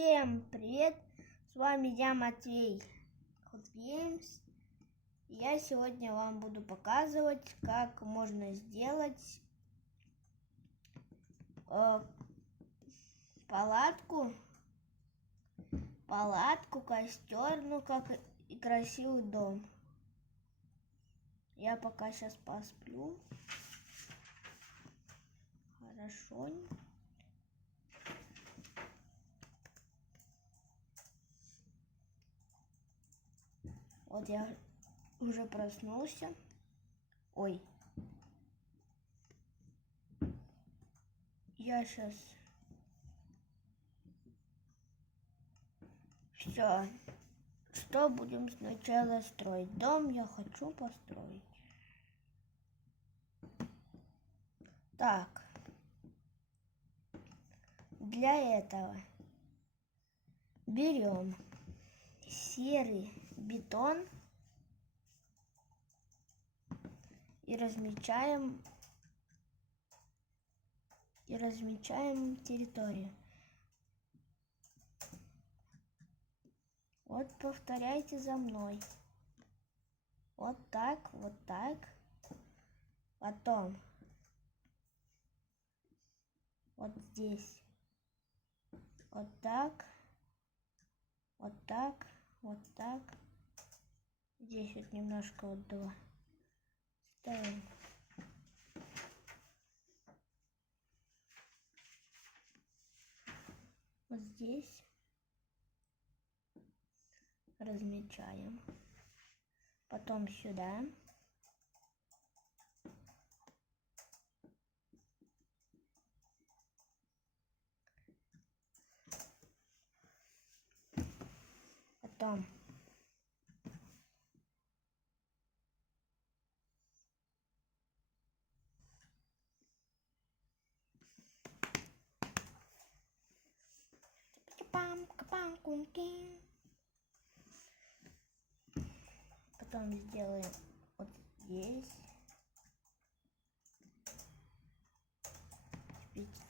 Всем привет! С вами я, Матвей Games. Я сегодня вам буду показывать, как можно сделать палатку, костер, ну как и красивый дом. Я пока сейчас посплю. Хорошо. Вот я уже проснулся. Ой. Я сейчас... Все. Что будем сначала строить? Дом я хочу построить. Так. Для этого берем серый бетон и размечаем территорию. Вот повторяйте за мной. Вот так, вот так. Потом вот здесь. Вот так. Вот так. Вот так. Здесь вот немножко вот два. Ставим. Вот здесь размечаем. Потом сюда. Потом потом сделаем вот здесь.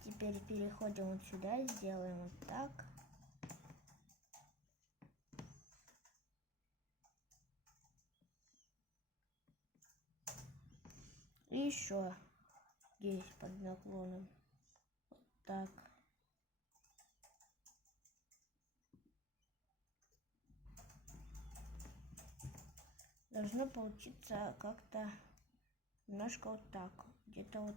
Теперь переходим вот сюда, сделаем вот так. И еще здесь под наклоном. Вот так. Должно получиться как-то немножко вот так. Где-то вот.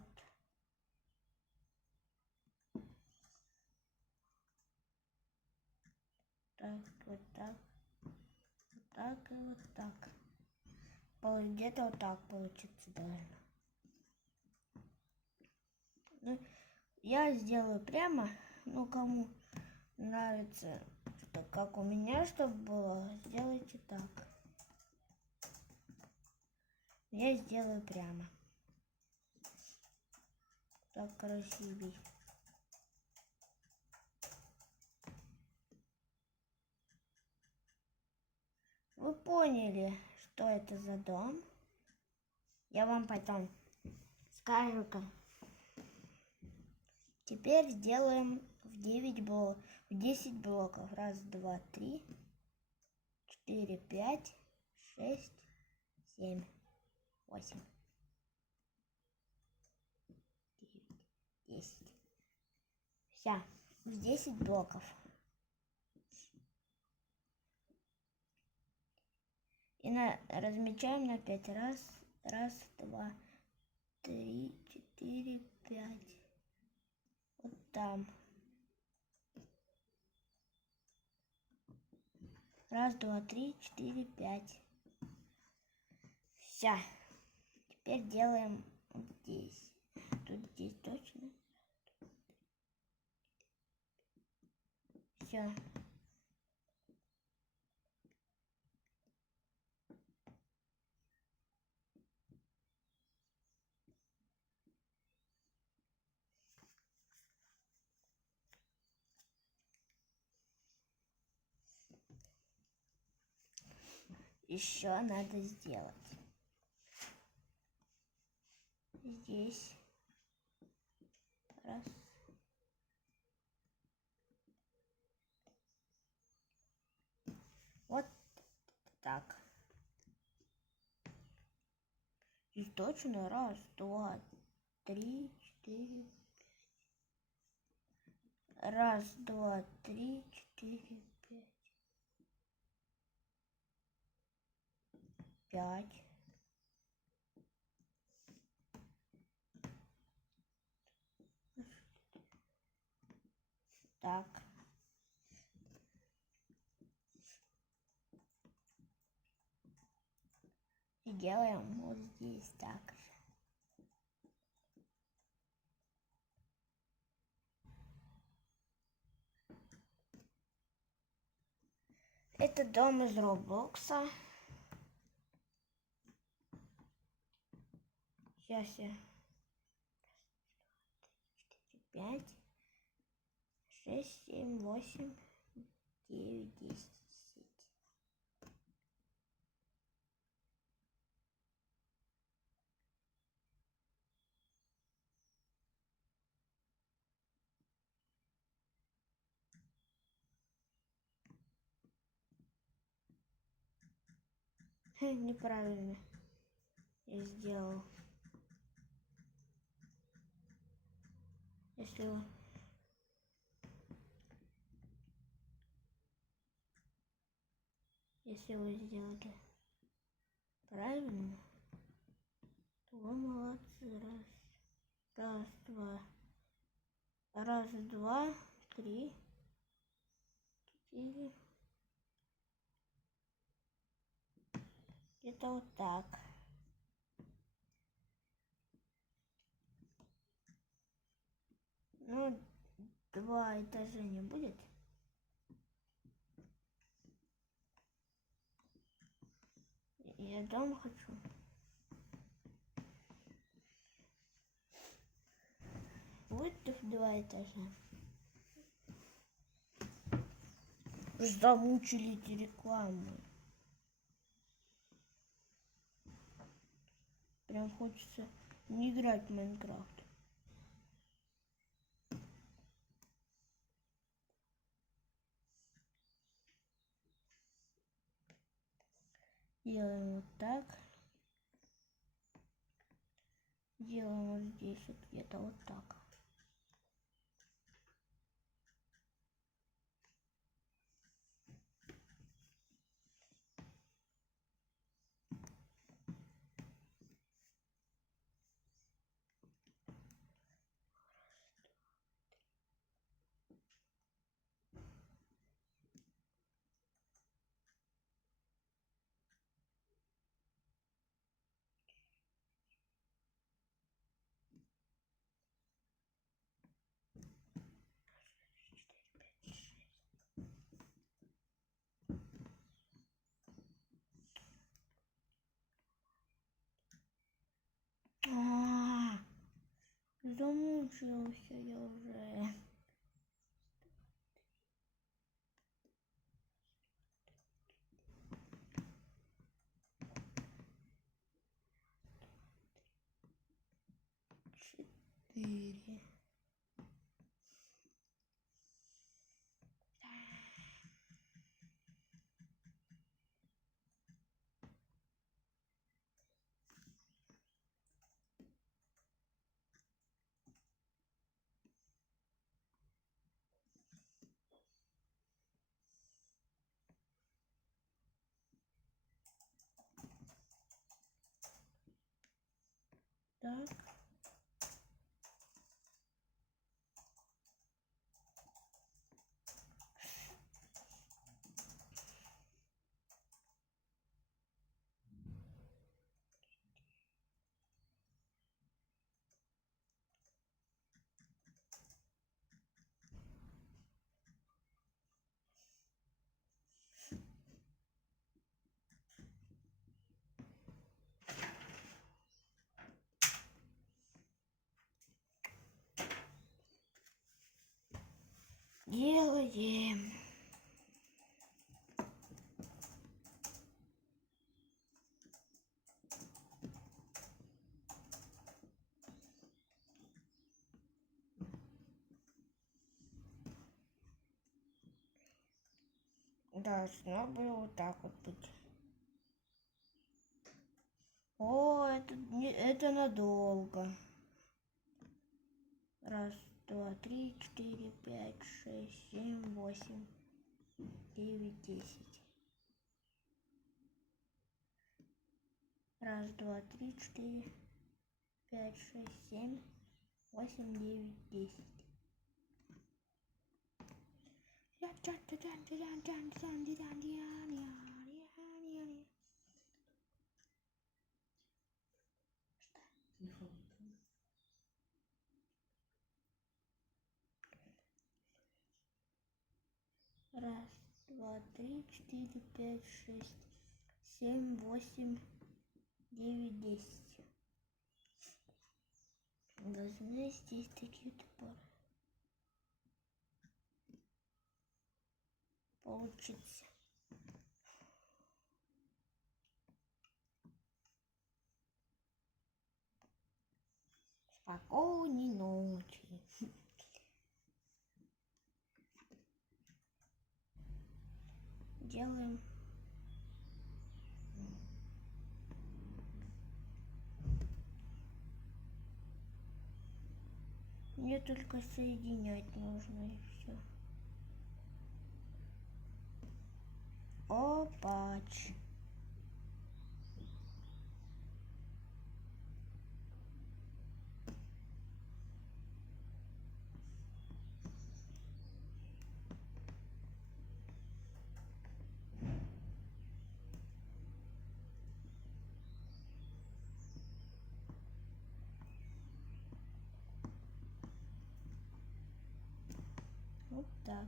Так, вот так. Вот так и вот так. Где-то вот так получится, наверное. Ну, я сделаю прямо. Ну, кому нравится, что как у меня, чтобы было, сделайте так. Я сделаю прямо. Так красивей. Вы поняли, что это за дом? Я вам потом скажу-ка. Теперь сделаем в 10 блоков. Раз, два, три, 4, 5, 6, 7, 8, 9, 10. Все, в 10 блоков. И размечаем на 5. Раз, два, 3, 4, 5. Вот там. Раз, два, 3, 4, 5. Все. Теперь делаем вот здесь. Тут здесь точно. Все. Еще надо сделать здесь. Раз. Так. И точно. Раз, два, три, четыре. Раз, два, три, четыре, пять. 5. Так. И делаем вот здесь так же. Это дом из Роблокса. Сейчас я 5, 6, 7, 8, 9, 10. Неправильно я сделал. Если вы сделали правильно, то вы молодцы. Раз, два. Раз, два, три, 4. Это вот так. Ну, 2 этажа не будет. Я дом хочу. Будет 2 этажа. Замучили эти рекламы. Прям хочется не играть в Майнкрафт. Делаем вот так. Делаем вот здесь вот где-то вот так. Замучился я уже. Четыре. Так. Делаем. Должно было вот так вот быть. О, это надолго. Раз, два, три, четыре, пять, шесть, семь, восемь, девять, 10. Раз, два, три, четыре, пять, шесть, семь, 8, 9, 10. Раз, два, три, четыре, пять, шесть, семь, 8, 9, 10. Должны здесь такие топоры получиться. Спокойной ночи. Делаем. Мне только соединять нужно и все. Опач. Вот так.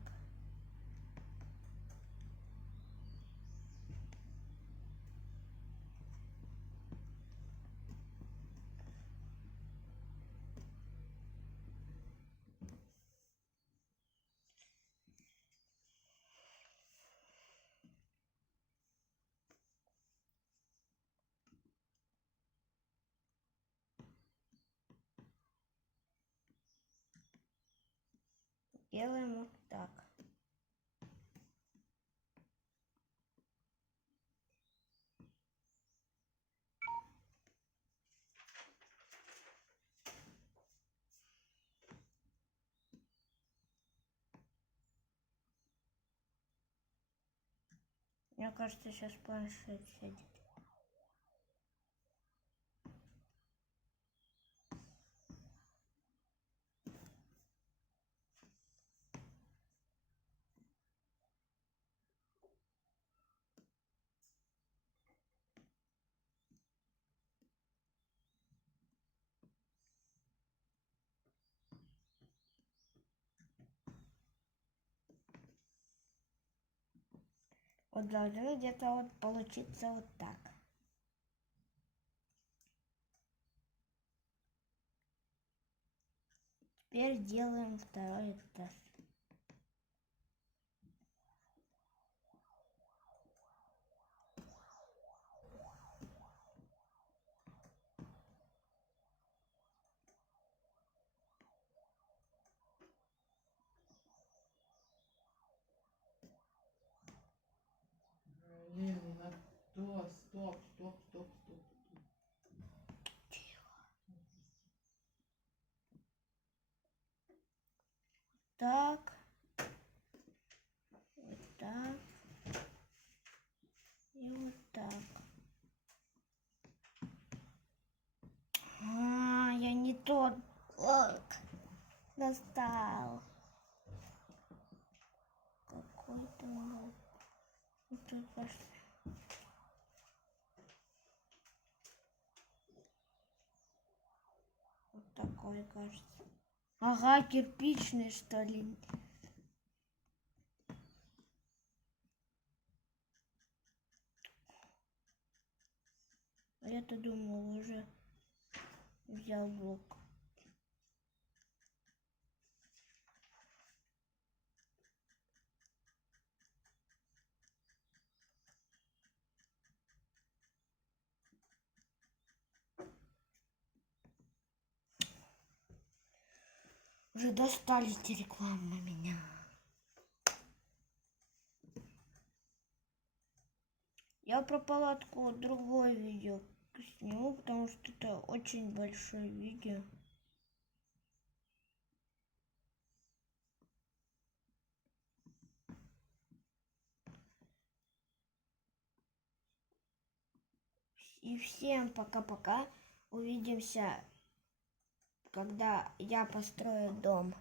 Делаем вот так. Мне кажется, сейчас планшет сядет. Вот должно где-то вот получиться вот так. Теперь делаем второй этаж. Лена, стоп. Так. Вот так. И вот так. Я не тот блок достал. Какой-то был. Тут пошли. Вот такой, кажется. Ага, кирпичный, что ли. А я-то думал, уже взял блок. Уже достали эти рекламы меня. Я про палатку другое видео сниму, потому что это очень большое видео. И всем пока-пока. Увидимся, когда я построю дом.